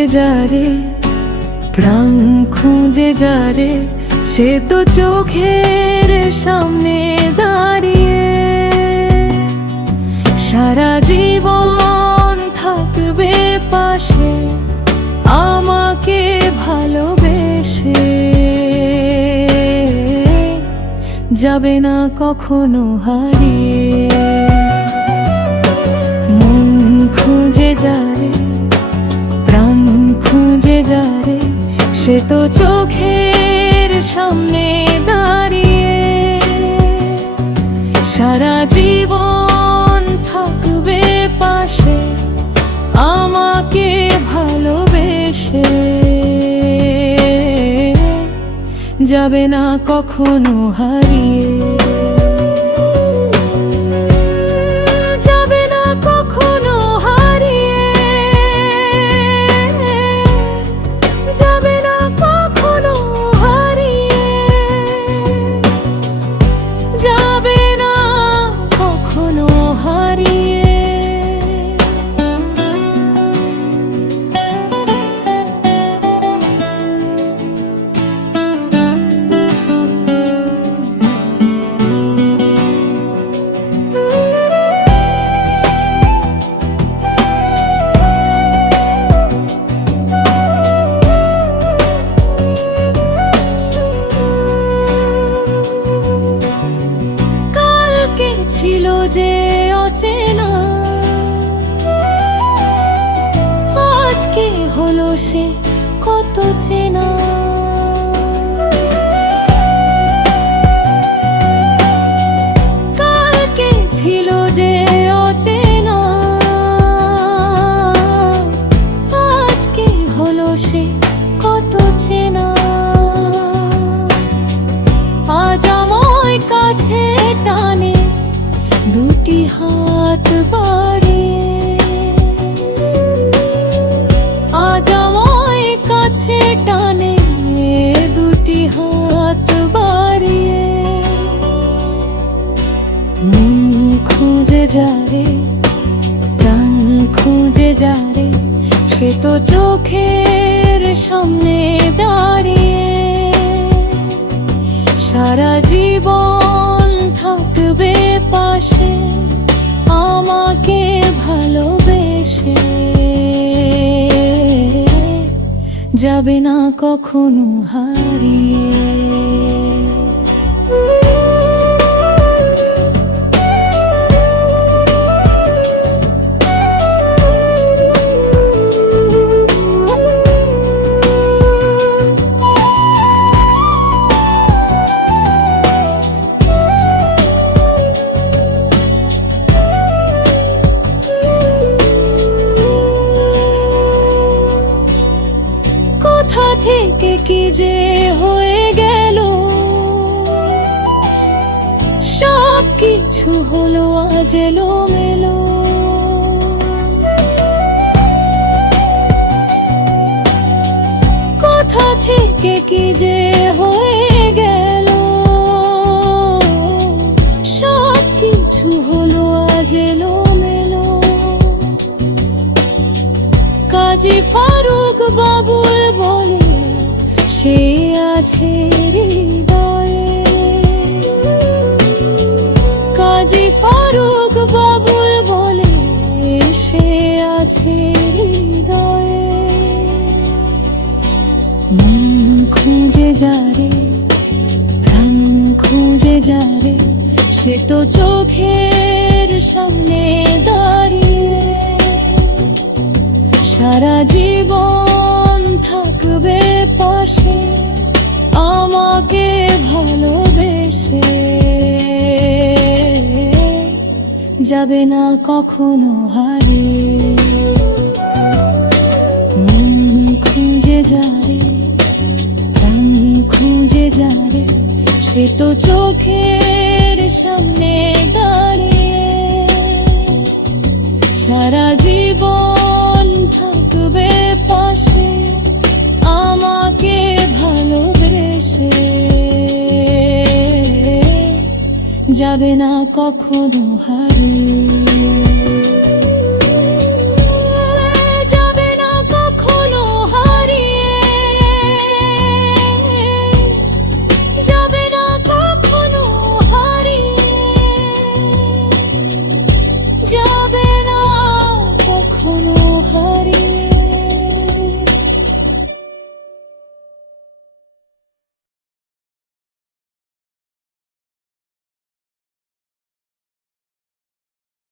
খুঁজে যারে, প্রাণ খুঁজে যারে, সে তো চোখের সামনে দাঁড়িয়ে সারা জীবন থাকবে পাশে আমাকে ভালোবেসে, যাবে না কখনো হারিয়ে। মন খুঁজে যারে, প্রাণ খুঁজে যারে, সে তো চোখের সামনে দাঁড়িয়ে সারা জীবন থাকবে পাশে আমাকে ভালোবেসে, যাবে না কখনো হারিয়ে। ছিল যে অচেনা, আজকে হলো সে কত চেনা। কালকে ছিল যে অচেনা, আজকে হলো সে কত চেনা। আজ আমায় কাছে টানে দুটি হাত বাড়িয়ে, আজ আমায় কাছে টানে দুটি হাত বাড়িয়ে। মন খুঁজে যারে, প্রাণ খুঁজে যারে, সে তো চোখের সামনে দাঁড়িয়ে সারা জীবন থাকবে পাশে আমাকে ভালোবেসে, যাবে না কখনো হারিয়ে। কোথা থেকে কি যে হয়ে গেল, সব কিছু হলো আজ এলোমেলো। কোথা থেকে কি যে হয়ে গেল, সব কিছু হলো আজ এলোমেলো। কাজী ফারুক বাবুল বলে সে আছে হৃদয়ে, কাজী ফারুক বাবুল বলে সে আছে হৃদয়ে। মন খুঁজে যারে, প্রাণ খুঁজে যারে, সে তো চোখের সামনে দাঁড়িয়ে সারা জীবন থাকবে পাশে আমাকে ভালোবেসে, যাবে না কখনো হারিয়ে। মন খুঁজে যারে, প্রাণ খুঁজে যারে, সে তো চোখের সামনে দাঁড়িয়ে সারা জীবন থাকবে পাশে আমাকে ভালোবেসে, যাবে না কখনো হারিয়ে।